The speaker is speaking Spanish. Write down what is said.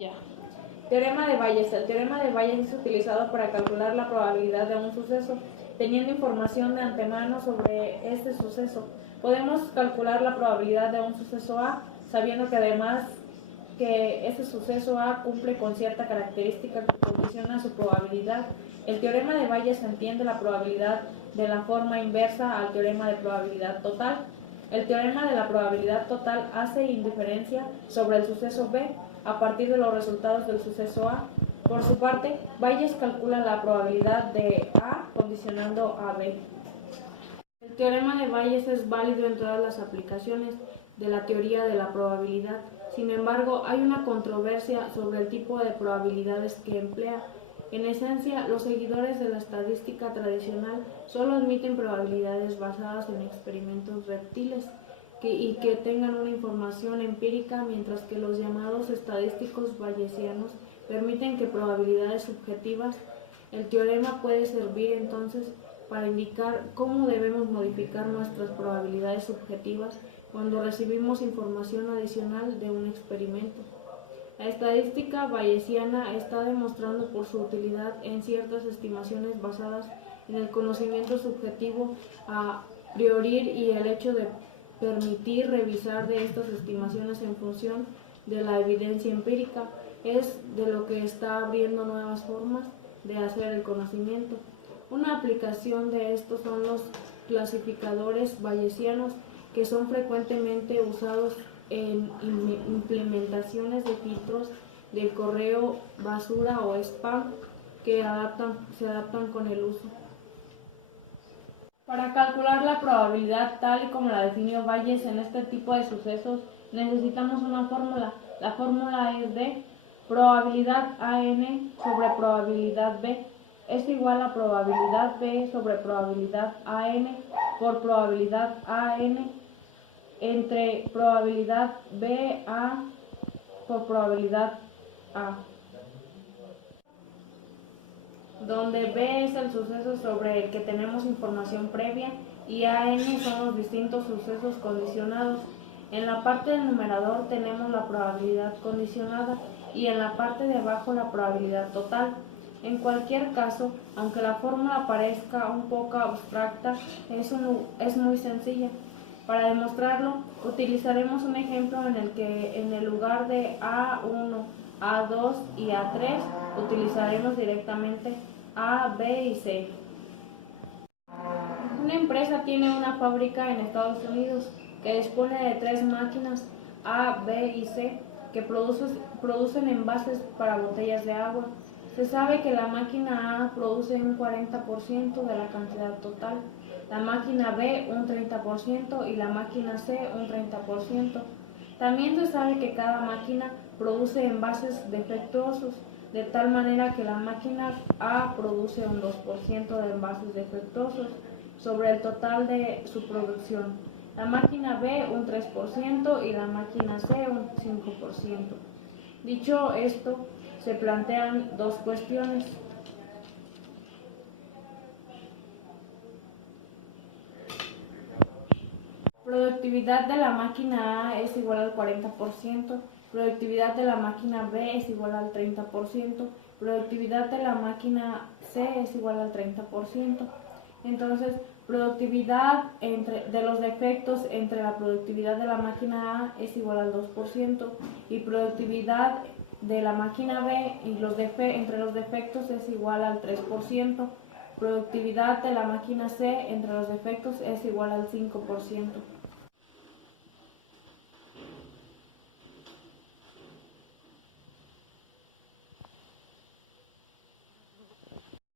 Ya. Teorema de Bayes. El teorema de Bayes es utilizado para calcular la probabilidad de un suceso, teniendo información de antemano sobre este suceso. Podemos calcular la probabilidad de un suceso A, sabiendo que además que este suceso A cumple con cierta característica que condiciona su probabilidad. El teorema de Bayes entiende la probabilidad de la forma inversa al teorema de probabilidad total. El teorema de la probabilidad total hace indiferencia sobre el suceso B a partir de los resultados del suceso A. Por su parte, Bayes calcula la probabilidad de A condicionando a B. El teorema de Bayes es válido en todas las aplicaciones de la teoría de la probabilidad. Sin embargo, hay una controversia sobre el tipo de probabilidades que emplea. En esencia, los seguidores de la estadística tradicional solo admiten probabilidades basadas en experimentos reptiles y que tengan una información empírica, mientras que los llamados estadísticos bayesianos permiten que probabilidades subjetivas. El teorema puede servir entonces para indicar cómo debemos modificar nuestras probabilidades subjetivas cuando recibimos información adicional de un experimento. La estadística bayesiana está demostrando por su utilidad en ciertas estimaciones basadas en el conocimiento subjetivo a priori y el hecho de permitir revisar de estas estimaciones en función de la evidencia empírica es de lo que está abriendo nuevas formas de hacer el conocimiento. Una aplicación de estos son los clasificadores bayesianos, que son frecuentemente usados en implementaciones de filtros del correo basura o spam que se adaptan con el uso. Para calcular la probabilidad tal y como la definió Bayes en este tipo de sucesos, necesitamos una fórmula. La fórmula es de probabilidad AN sobre probabilidad B es igual a probabilidad B sobre probabilidad AN por probabilidad AN entre probabilidad BA por probabilidad A, donde B es el suceso sobre el que tenemos información previa y AN son los distintos sucesos condicionados. En la parte del numerador tenemos la probabilidad condicionada y en la parte de abajo la probabilidad total. En cualquier caso, aunque la fórmula parezca un poco abstracta, es muy sencilla. Para demostrarlo, utilizaremos un ejemplo en el que en el lugar de A1, A2 y A3 utilizaremos directamente A, B y C. Una empresa tiene una fábrica en Estados Unidos que dispone de 3 máquinas A, B y C que producen envases para botellas de agua. Se sabe que la máquina A produce un 40% de la cantidad total, la máquina B un 30% y la máquina C un 30%. También se sabe que cada máquina produce envases defectuosos, de tal manera que la máquina A produce un 2% de envases defectuosos sobre el total de su producción, la máquina B un 3% y la máquina C un 5%. Dicho esto, se plantean dos cuestiones. Productividad de la máquina A es igual al 40%, productividad de la máquina B es igual al 30%, productividad de la máquina C es igual al 30%. Entonces, productividad de los defectos entre la productividad de la máquina A es igual al 2% y productividad de la máquina B y entre los defectos es igual al 3%. Productividad de la máquina C entre los defectos es igual al 5%.